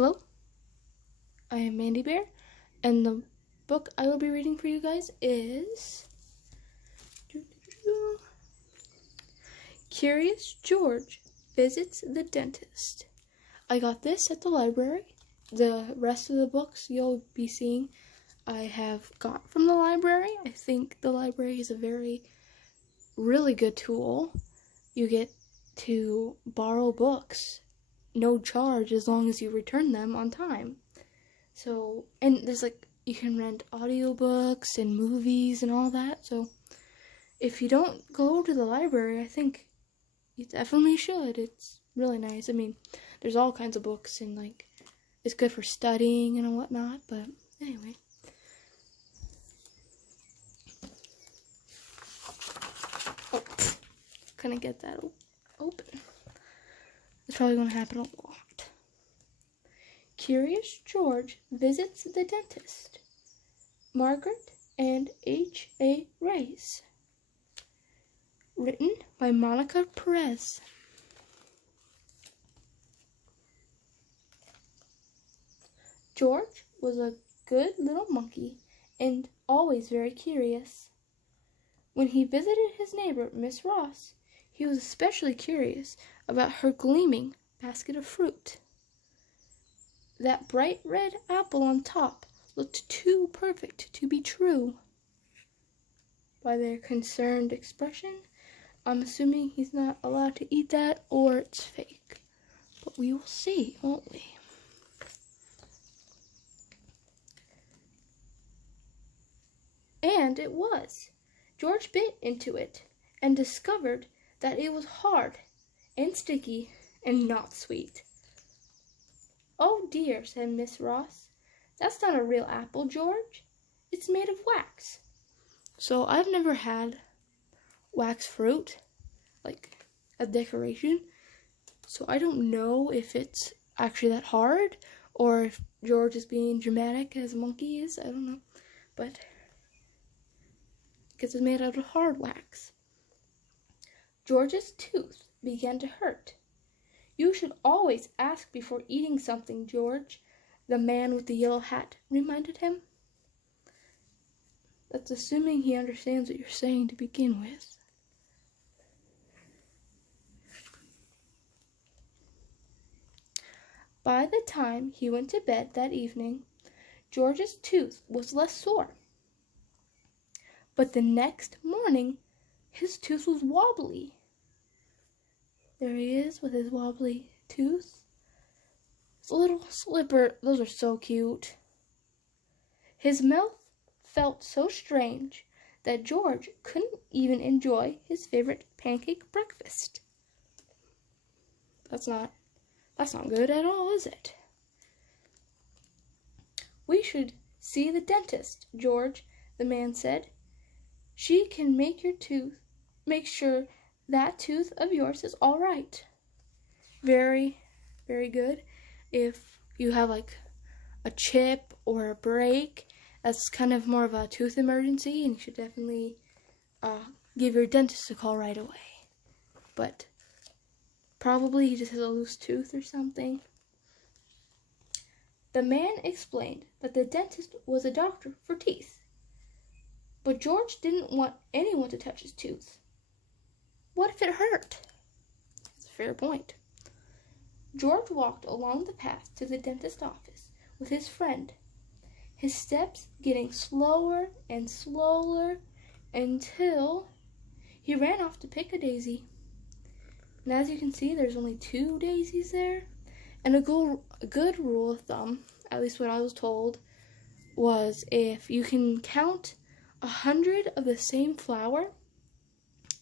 Hello, I am Mandy Bear, and the book I will be reading for you guys is Curious George Visits the Dentist. I got this at the library. The rest of the books you'll be seeing I have got from the library. I think the library is a really good tool. You get to borrow books, no charge, as long as you return them on time. So, and there's you can rent audiobooks and movies and all that. So, if you don't go to the library, I think you definitely should. It's really nice. I mean, there's all kinds of books and it's good for studying and whatnot. But anyway. Oh, couldn't get that open. It's probably going to happen a lot. Curious George Visits the Dentist. Margaret and H.A. Reyes. Written by Monica Perez. George was a good little monkey and always very curious. When he visited his neighbor, Miss Ross, he was especially curious about her gleaming basket of fruit. That bright red apple on top looked too perfect to be true. By their concerned expression, I'm assuming he's not allowed to eat that or it's fake. But we will see, won't we? And it was. George bit into it and discovered that it was hard and sticky and not sweet. "Oh dear," said Miss Ross. "That's not a real apple, George. It's made of wax." So I've never had wax fruit, like a decoration. So I don't know if it's actually that hard or if George is being dramatic as a monkey is. I don't know. But because it's made out of hard wax. George's tooth began to hurt. "You should always ask before eating something, George," the man with the yellow hat reminded him. That's assuming he understands what you're saying to begin with. By the time he went to bed that evening, George's tooth was less sore. But the next morning, his tooth was wobbly. There he is with his wobbly tooth. His little slipper, those are so cute. His mouth felt so strange that George couldn't even enjoy his favorite pancake breakfast. That's not good at all, is it? "We should see the dentist, George," the man said. "She can make sure that tooth of yours is all right." Very, very good. If you have a chip or a break, that's kind of more of a tooth emergency, and you should definitely give your dentist a call right away. But probably he just has a loose tooth or something. The man explained that the dentist was a doctor for teeth. But George didn't want anyone to touch his tooth. What if it hurt? That's a fair point. George walked along the path to the dentist's office with his friend, his steps getting slower and slower until he ran off to pick a daisy. And as you can see, there's only 2 daisies there. And a good rule of thumb, at least what I was told, was if you can count 100 of the same flower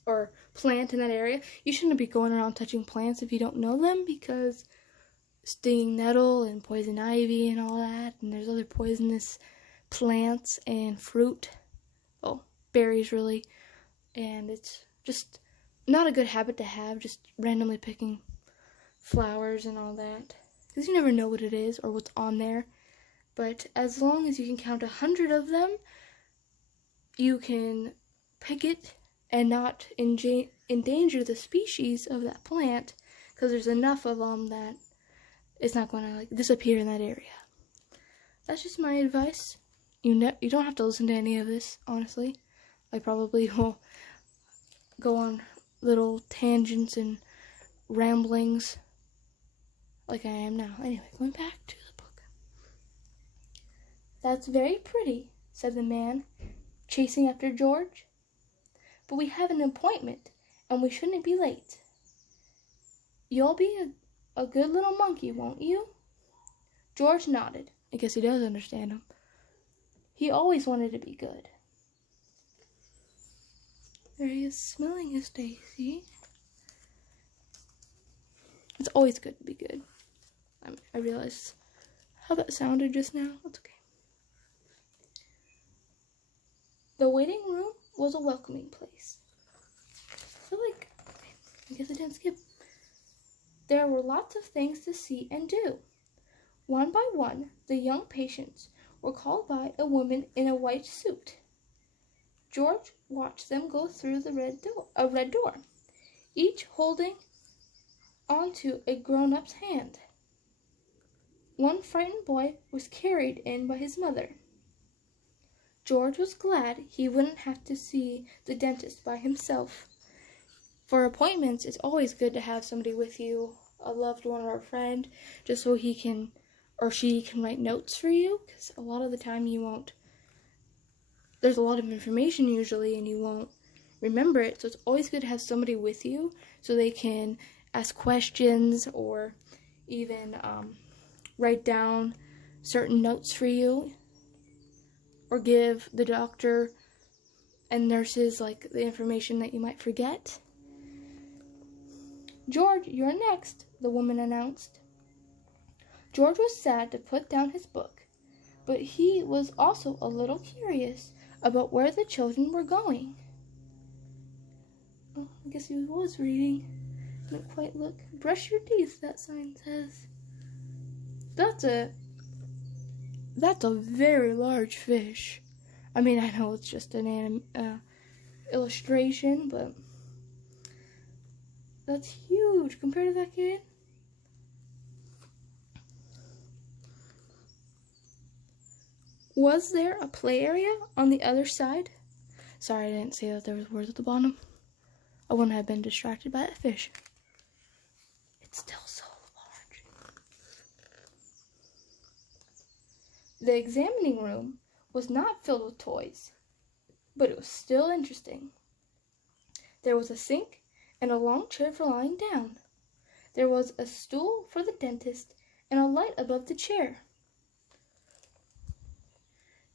or plant in that area, you shouldn't be going around touching plants if you don't know them, because stinging nettle and poison ivy and all that, and there's other poisonous plants and fruit, berries really, and it's just not a good habit to have, just randomly picking flowers and all that, because you never know what it is or what's on there. But as long as you can count 100 of them, you can pick it and not endanger the species of that plant, because there's enough of them that it's not going to like disappear in that area. That's just my advice. You don't have to listen to any of this, honestly. I probably will go on little tangents and ramblings like I am now. Anyway, going back to the book. "That's very pretty," said the man, chasing after George. "But we have an appointment, and we shouldn't be late. You'll be a good little monkey, won't you?" George nodded. I guess he does understand him. He always wanted to be good. There he is, smelling his daisy. It's always good to be good. I realized how that sounded just now. That's okay. The waiting room was a welcoming place. I guess I didn't skip. There were lots of things to see and do. One by one, the young patients were called by a woman in a white suit. George watched them go through a red door, each holding onto a grown-up's hand. One frightened boy was carried in by his mother. George was glad he wouldn't have to see the dentist by himself. For appointments, it's always good to have somebody with you, a loved one or a friend, just so he can or she can write notes for you, because a lot of the time there's a lot of information usually and you won't remember it, so it's always good to have somebody with you so they can ask questions or even write down certain notes for you or give the doctor and nurses like the information that you might forget. "George, you're next," the woman announced. George was sad to put down his book, but he was also a little curious about where the children were going. Oh, I guess he was reading. Didn't quite look. "Brush your teeth," that sign says. That's a very large fish. I mean, I know it's just an illustration, but that's huge compared to that kid. "Was there a play area on the other side?" Sorry, I didn't say that there was words at the bottom. I wouldn't have been distracted by that fish. It's still so large. The examining room was not filled with toys, but it was still interesting. There was a sink and a long chair for lying down. There was a stool for the dentist and a light above the chair.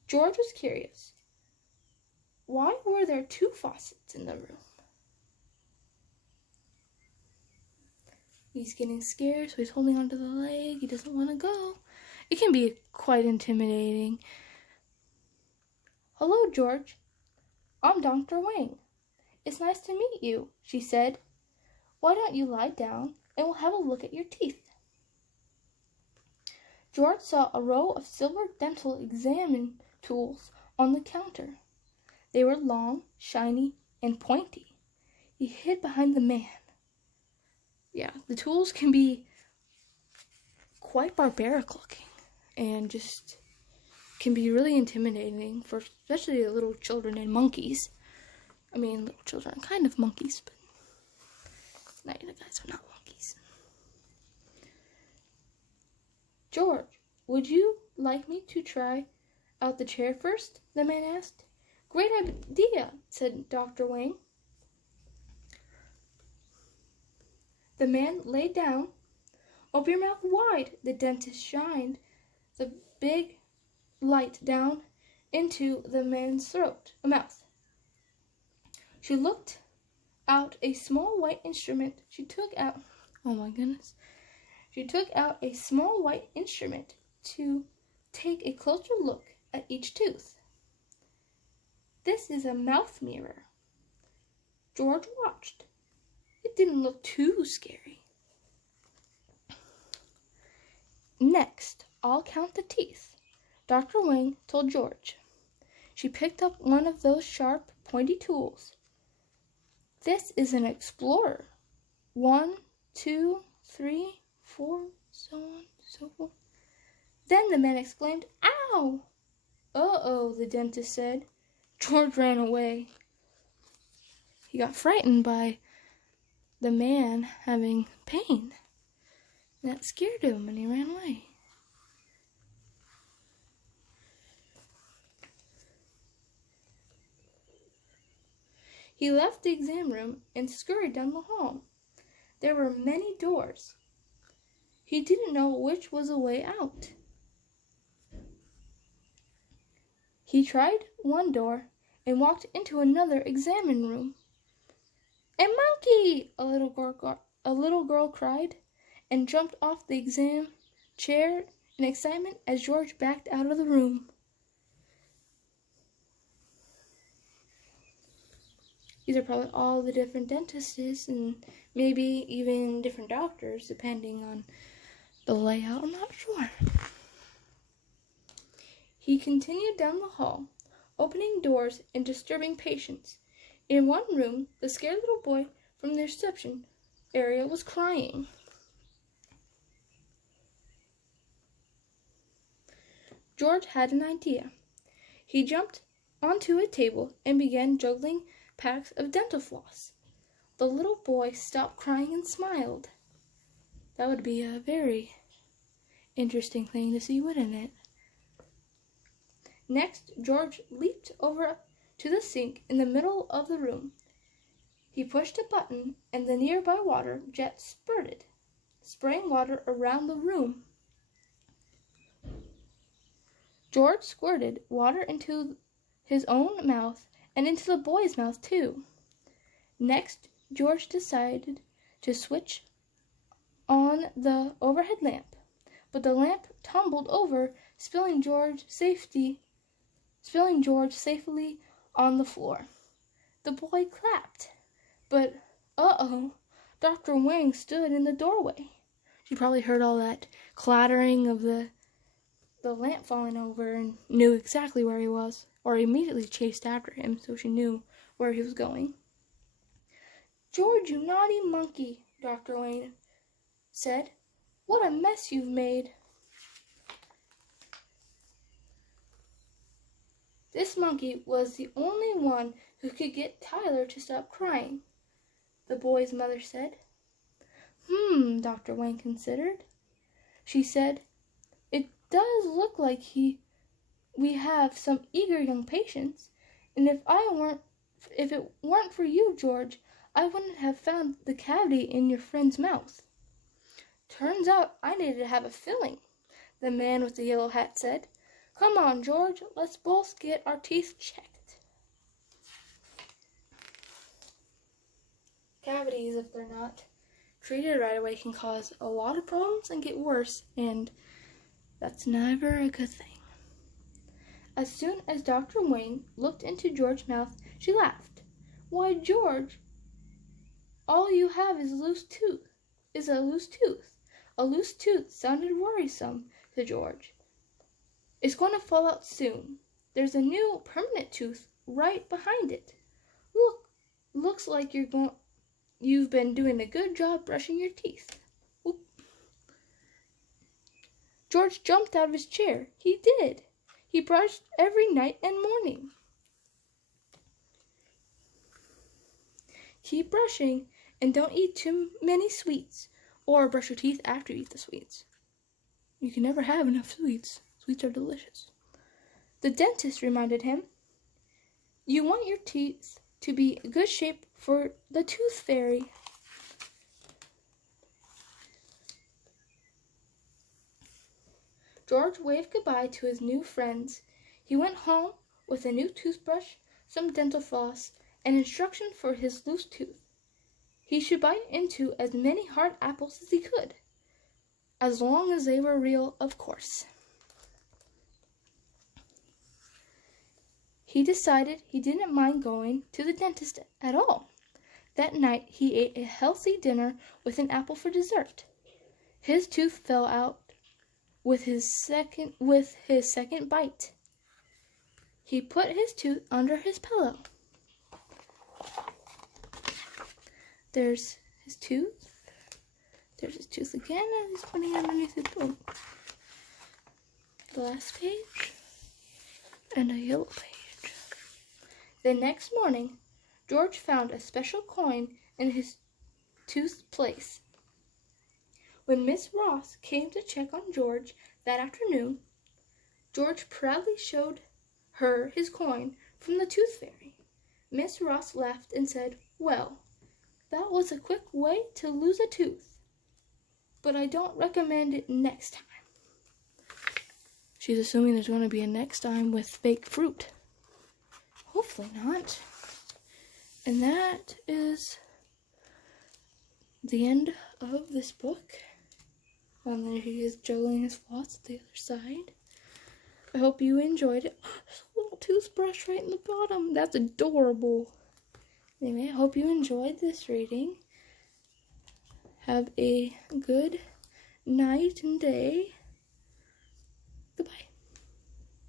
George was curious. Why were there 2 faucets in the room? He's getting scared, so he's holding onto the leg. He doesn't want to go. It can be quite intimidating. "Hello, George. I'm Dr. Wang. It's nice to meet you," she said. "Why don't you lie down and we'll have a look at your teeth?" George saw a row of silver dental exam tools on the counter. They were long, shiny, and pointy. He hid behind the man. Yeah, the tools can be quite barbaric looking and just can be really intimidating for especially little children and monkeys. I mean, little children are kind of monkeys, but not you guys are not monkeys. "George, would you like me to try out the chair first?" the man asked. "Great idea," said Dr. Wang. The man lay down. "Open your mouth wide," the dentist shined the big light down into the man's mouth. She looked out a small white instrument. She took out a small white instrument to take a closer look at each tooth. "This is a mouth mirror." George watched. It didn't look too scary. "Next, I'll count the teeth," Dr. Wang told George. She picked up one of those sharp, pointy tools. "This is an explorer. 1, 2, 3, 4, so on." Then the man exclaimed, "Ow!" "Uh-oh," the dentist said. George ran away. He got frightened by the man having pain. That scared him and he ran away. He left the exam room and scurried down the hall. There were many doors. He didn't know which was a way out. He tried one door and walked into another exam room. "A monkey!" a little girl cried, and jumped off the exam chair in excitement as George backed out of the room. These are probably all the different dentists and maybe even different doctors, depending on the layout. I'm not sure. He continued down the hall, opening doors and disturbing patients. In one room, the scared little boy from the reception area was crying. George had an idea. He jumped onto a table and began juggling packs of dental floss. The little boy stopped crying and smiled. That would be a very interesting thing to see, wouldn't it? Next, George leaped over to the sink in the middle of the room. He pushed a button and the nearby water jet spurted, spraying water around the room. George squirted water into his own mouth and into the boy's mouth too. Next, George decided to switch on the overhead lamp, but the lamp tumbled over, spilling George safely on the floor. The boy clapped, but Dr. Wang stood in the doorway. She probably heard all that clattering of the lamp falling over and knew exactly where he was, or immediately chased after him so she knew where he was going. "George, you naughty monkey," Dr. Wang said. "What a mess you've made." This monkey was the only one who could get Tyler to stop crying, the boy's mother said. Dr. Wang considered. She said, "It does look like we have some eager young patients, and if it weren't for you, George, I wouldn't have found the cavity in your friend's mouth." "Turns out I needed to have a filling," the man with the yellow hat said. "Come on, George, let's both get our teeth checked." Cavities, if they're not treated right away, can cause a lot of problems and get worse, and that's never a good thing. As soon as Dr. Wang looked into George's mouth, she laughed. "Why, George, all you have is a loose tooth. A loose tooth sounded worrisome to George. "It's going to fall out soon. There's a new permanent tooth right behind it. Looks like you've been doing a good job brushing your teeth." Oop. George jumped out of his chair. He did. He brushed every night and morning. Keep brushing and don't eat too many sweets, or brush your teeth after you eat the sweets. You can never have enough sweets. Sweets are delicious. The dentist reminded him, "You want your teeth to be in good shape for the tooth fairy." George waved goodbye to his new friends. He went home with a new toothbrush, some dental floss, and instruction for his loose tooth. He should bite into as many hard apples as he could, as long as they were real, of course. He decided he didn't mind going to the dentist at all. That night he ate a healthy dinner with an apple for dessert. His tooth fell out with his second bite. He put his tooth under his pillow. There's his tooth. There's his tooth again, and he's putting it underneath his pillow. the last page, and a yellow page. The next morning, George found a special coin in his tooth place. When Miss Ross came to check on George that afternoon, George proudly showed her his coin from the Tooth Fairy. Miss Ross laughed and said, "Well, that was a quick way to lose a tooth, but I don't recommend it next time." She's assuming there's going to be a next time with fake fruit. Hopefully not. And that is the end of this book. And there he is juggling his floss at the other side. I hope you enjoyed it. There's a little toothbrush right in the bottom. That's adorable. Anyway, I hope you enjoyed this reading. Have a good night and day.